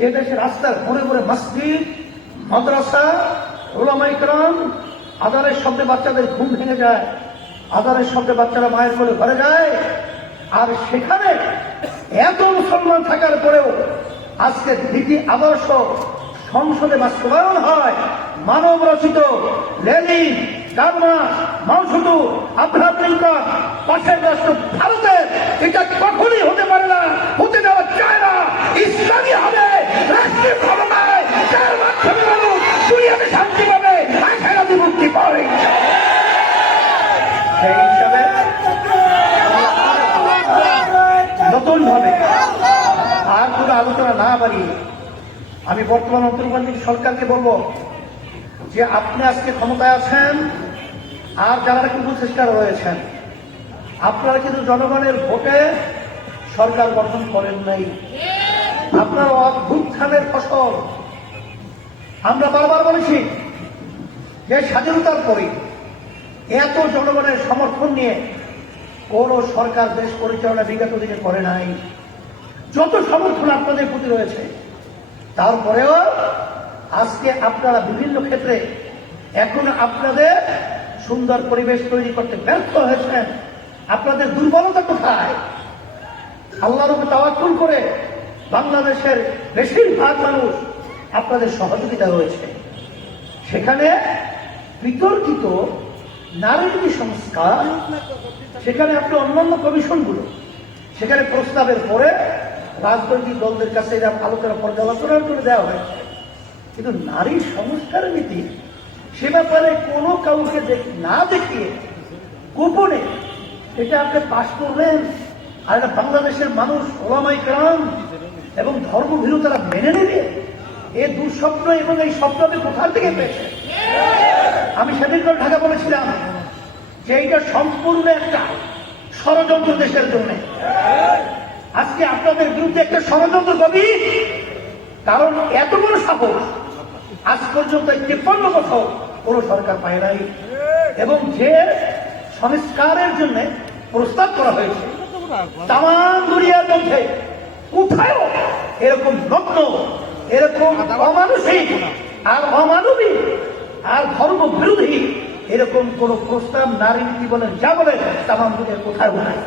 যে দেশে রাস্তার ঘুরে ঘুরে মসজিদ, মাদ্রাসা ওলামাইকরাম আদারের শব্দে বাচ্চাদের ঘুম ভেঙে যায় আদারের শব্দে বাচ্চারা মায়ের কোলে ঘরে যায়, আর সেখানে এত মুসলমান থাকার পরেও আজকে নীতি আদর্শ সংসদে বাস্তবায়ন হয়। মানব রচিত লেনিন কামনা আব্রাহাম লিঙ্কন পাশের রাষ্ট্র ভারতের, এটা কখনই হতে পারে না, হতে দেওয়া আলোচনা না বাড়িয়ে আমি বর্তমান অন্তর্বর্তী সরকারকে বলব যে আপনি আজকে ক্ষমতায় আছেন আর যারা নাকি উপদেষ্টা রয়েছেন, আপনারা কিন্তু জনগণের ভোটে সরকার গঠন করেন নাই। আপনার অভ্যুত্থানের ফসল। আমরা বারবার বলেছি যে স্বাধীনতার পরে এত জনগণের সমর্থন নিয়ে কোন সরকার দেশ পরিচালনা বিগত দিনে করে নাই। যত সমর্থন আপনাদের প্রতি রয়েছে, তারপরেও আজকে আপনারা বিভিন্ন ক্ষেত্রে এখন আপনাদের সুন্দর পরিবেশ তৈরি করতে ব্যর্থ হয়েছেন। আপনাদের দুর্বলতা কোথায়? আল্লাহর উপর তাওয়াক্কুল করে বাংলাদেশের বেশিরভাগ মানুষ আপনাদের সহযোগিতা রয়েছে। সেখানে বিতর্কিত নারী সংস্কার, সেখানে আপনি অন্যান্য কমিশনগুলো, সেখানে প্রস্তাবের পরে রাজনৈতিক দলদের কাছে এরা আলোচনা পর্যালোচনা করে দেওয়া হয়েছে। কিন্তু নারী সংস্কার নীতি, সে ব্যাপারে কোনো কাউকে না দেখিয়ে গোপনে এটা আপনি পাশ করলেন আর এটা বাংলাদেশের মানুষ, ওলামাই কালাম এবং ধর্মভীরতারা মেনে নেবে। এ দুঃস্বপ্ন এবং এই স্বপ্ন আপনি কোথা থেকে পেয়েছেন আমি সেদিন করে ঢাকা বলেছিলাম যে এইটা সম্পূর্ণ একটা ষড়যন্ত্র দেশের জন্য। আজকে বিরুদ্ধে একটা ষড়যন্ত্র গভীর কারণ এত বড় সাহস আজ পর্যন্ত তিপ্পান্ন বছর কোন সরকার পায় নাই। এবং যে সংস্কারের জন্য প্রস্তাব করা হয়েছে তাম দুনিয়ার মধ্যে কোথায়ও এরকম নগ্ন, এরকম অমানসিক আর অমানবিক আর ধর্ম বিরোধী এরকম কোন প্রস্তাব নারী নীতি বলেন, যা বলেন তাম দুনিয়ার কোথায় নাই।